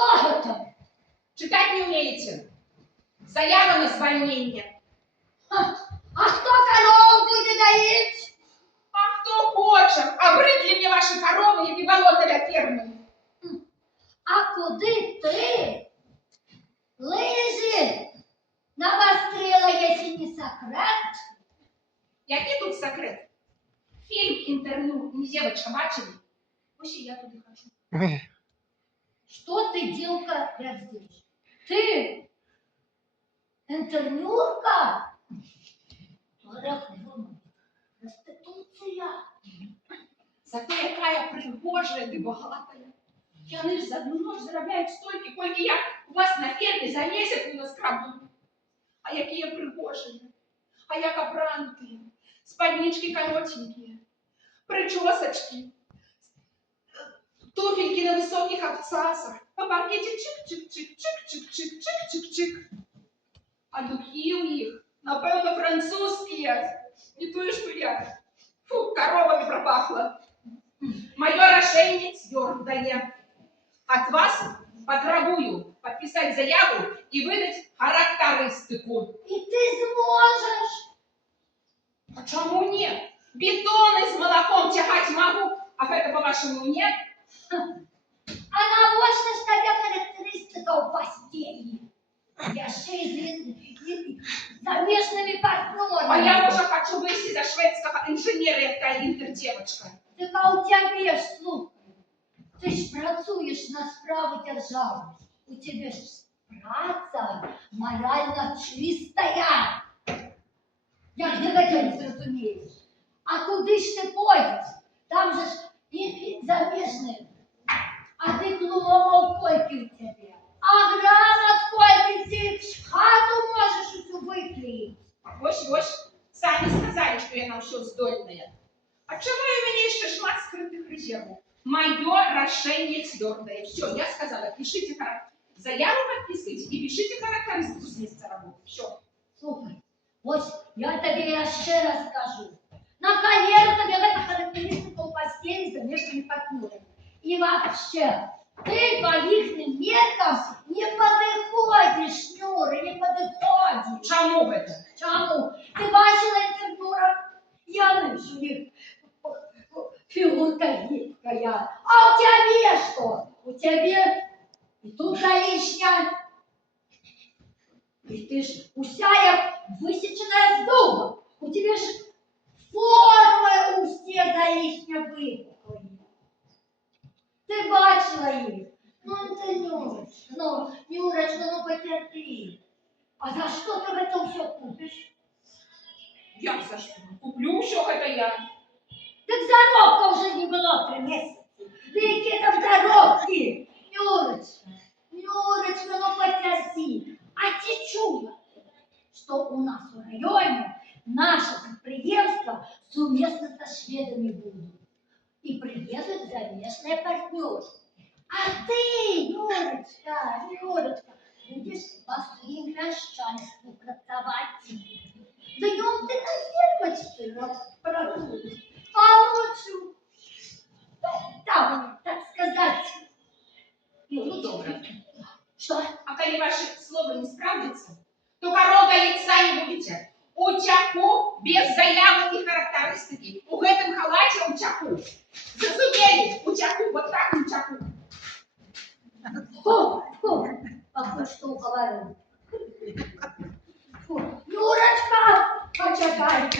Что это? Читать не умеете. Заява на звольнение. А кто коров будет доить? А кто хочет? Обрыдли мне ваши коровы, які болотаря фермы. А куди ти? Лижи навострила, если не секрет. Який тут секрет? Фільм «Інтерв'ю» не девочка бачили? Ось і я туди хочу. Что ты, девка, дерзишь? Ты интернюрка? Проституция. Зато якая пригожая ды багатая. Яны ж за одну ночь заробляють стільки, кольки я у вас на фермі за місяць не наскраблю. А які пригожі. А я капранки, спаднички коротенькие, причесочки, туфельки на высоких абцасах, по паркете чик-чик-чик-чик-чик-чик-чик-чик-чик. А духи у них, напевно, французские. Не то, что я. Фу, коровами пропахло. Мое решение твердое. От вас потребую подписать заяву и выдать характеристику. И ты сможешь. А чому нет? Бетоны с молоком тягать могу, а это, по-вашему, нет? А навошта ж тебе характеристика у постели? Я ще й з заміжними партнерами. А я уже хочу выйти за шведского инженера, як та інтердевочка. Так а у тебе ж, слухай, ти ж працюєш на справу держави. У тебе ж праця морально чистая. Як ти таке не зрозумієш? А куди ж ти пойдеш? Там же ж і заміжні. А диплома у койки в тебе. А гранат койки ти в хату можеш усю виклеїти. Ось, самі сказали, що я на все здольная. А чего у меня еще шмат скрытых резервов? Мое решение твердое. Все, я сказала, пишите заяву подписывайте и пишите характеристику с места работы. Все. Слухай, ось я тобі ще раз скажу. На кар'єру тобі эта характеристика у постелі з заміжними партнерами. І вообще, ти по їхнім меркам не підходиш, Нюра, не підходиш. Чому в это? Чому? Ти бачила інтерв'юра? Я ж у них фигурка гибкая. А у тебя что? У тебя и тут лишняя. И ты ж уся як высеченная с дуба. У тебя ж формы усі залишня випухлі. Ти бачила їх? Ну, ти, Нюрочка, ну потерпи. А за що ти в этом все купиш? Я за что? Куплю все, это я. Так заробка уже не было 3 месяца. Да какие там заробки? Нюрочка, ну потерпи. А ты чула, что у нас в районе наше предприятие совместно со шведами будут. И приедут заместные партнеры. А ты, Нюрочка, будешь по своим начальству pracować. Днем ты на фермочке работаешь, а ночью там, так сказать. Ну, добре. Что? А коли ваши слова не справдятся, то коровка яйца не будете. Утяку без заявы и характеристики. У гэтым халате утяку. Зразумели? Утяку, вот так утяку. А вы что говорили? Нюрочка, почекай.